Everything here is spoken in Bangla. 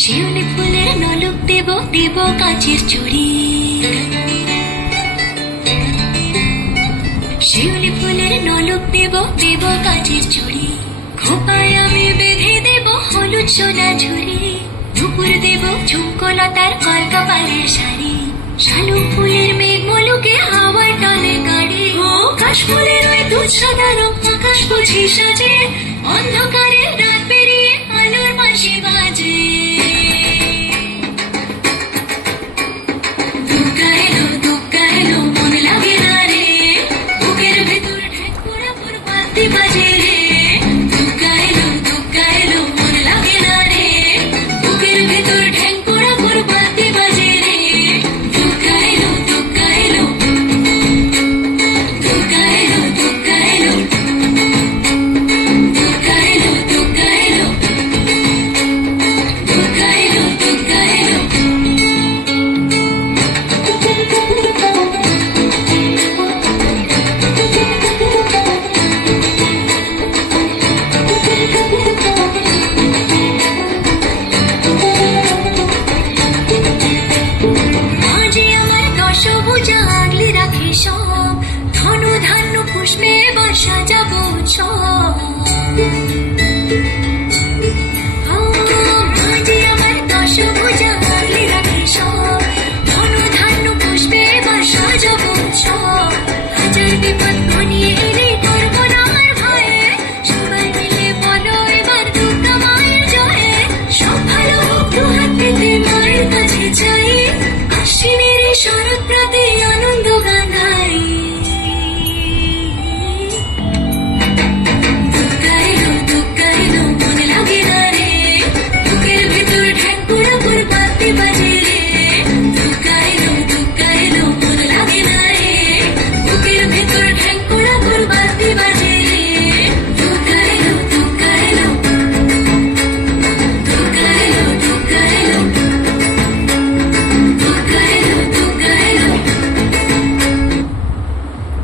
শিউলি ফুলের নলক দেব দেব কাচের চুড়ি, শিউলি ফুলের নলক দেব দেব কাচের চুড়ি, খোপায় আমি বেঁধে দেব হলুদ সোনা ঝুড়ি, দুপুর দেব ঝুমকলতার কলকাপালের শাড়ি, শালুক ফুলের মেঘ মলুকে হাওয়ার টানে গাড়ি, ও কাশফুলের ওই দুধ সাদা রং আকাশ বুঝি সাজে, অন্ধকারে রাত পেরিয়ে আলোর বাঁশি বাজে। দুর্গা এলো দুর্গা এলো মন লাগে না রে, বুকের ভেতর ঢেকুরা পুর বাদ্যি বাজে রে। দুর্গা এলো মন লাগে না রে, বুকের ভেতর ঢেকুরা পুর বাদ্যি বাজে রে। দুর্গা এলো দুর্গা এলো দুর্গা এলো দুর্গা এলো দুর্গা এলো দুর্গা এলো দুর্গা এলো দুর্গা এলো। মাঝে আমার দশভুজা আগলে রাখে সব, ধনু ধান্য পুষ্পে এবার সাজাবো সব। মাঝে আমার দশভুজা